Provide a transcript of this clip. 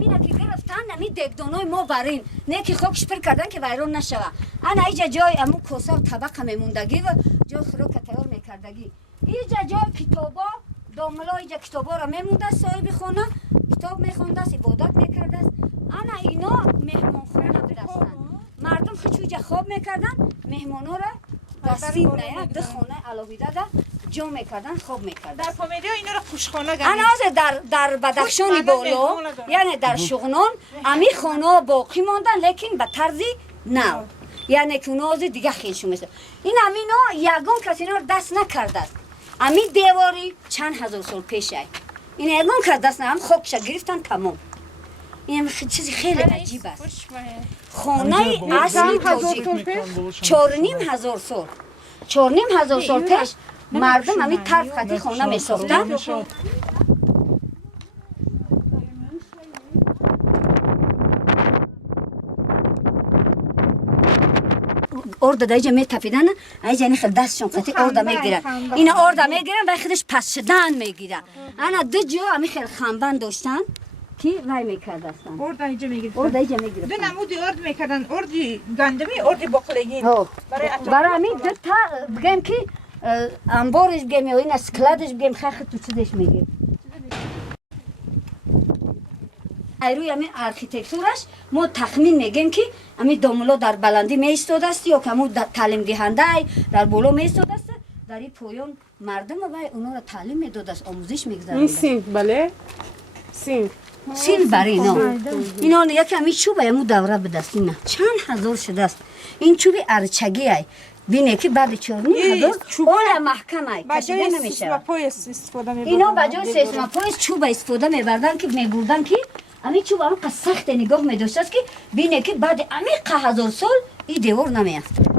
ببینه که گرفتن نمی دگدانای ما برین نه که خاکش پر کردن که ویران نشوه انا اینجا جای امو کوسه و طبق میموندگی و جای خوراک تیار میکردگی اینجا جای کتابا داملا اینجا کتابا را میمونده صاحب خانه کتاب میخونده است عبادت میکرده است انا اینا مهمان خانه بودستن مردم خچو اینجا خواب میکردن مهمانا را دستین نه ده خانه علاویده ده جو میکردن خواب میکردن در پامیریا اینا رو خوشخانه گفتن انا در بدخشان بالا یعنی در شغنان امی خانه باقی ماندن لیکن به طرزی نو یعنی که اونا دیگه خیلشون مثل این امینا یگان کسی اینا رو دست نکرده امی دیواری چند هزار سال پیش این یگان که دست نکرده خاکش گرفتن تمام این چیزی خیلی عجیب است خانه اصلی تاجیک 4,500 سال پیش مردم همین طرف خطی خانه می ساختن ارده در اینجا می تپیدن اینجا این خیلی دستشون خطی ارده می گیرن این ارده می گیرن و خودش پس شدن می گیرن انا دو جو همین خیلی خنبند داشتن که وای می کرده هستن ارده اینجا می گرفتن ارده اینجا می گرفتن دو نمودی ارد میکردن اردی گندمی اردی باقلگی برای همین دو تا بگیم که انبارش بگیم یا این اسکلادش بگیم خیلی تو چیزش میگیم روی همین ارکیتکتورش ما تخمین میگیم که همین داملا در بلندی می ایستاده است یا که همون تعلیم دهنده در بالا می ایستاده است در این پایان مردم و اونا را تعلیم میداده است آموزش میگذارد این سینف بله سین بر اینا یکی همین چوب همون دوره بدست اینا چند هزار شده است این چوب ارچگی ای بینه که بعد 4,500 اون محکم ای کشیده نمیشه اینا بجای سیسما پایس چوب استفاده میبردن که میبردن که همین چوب همون سخت نگاه میداشت که بینه که بعد عمیق 1000 سال این دیوار نمیافته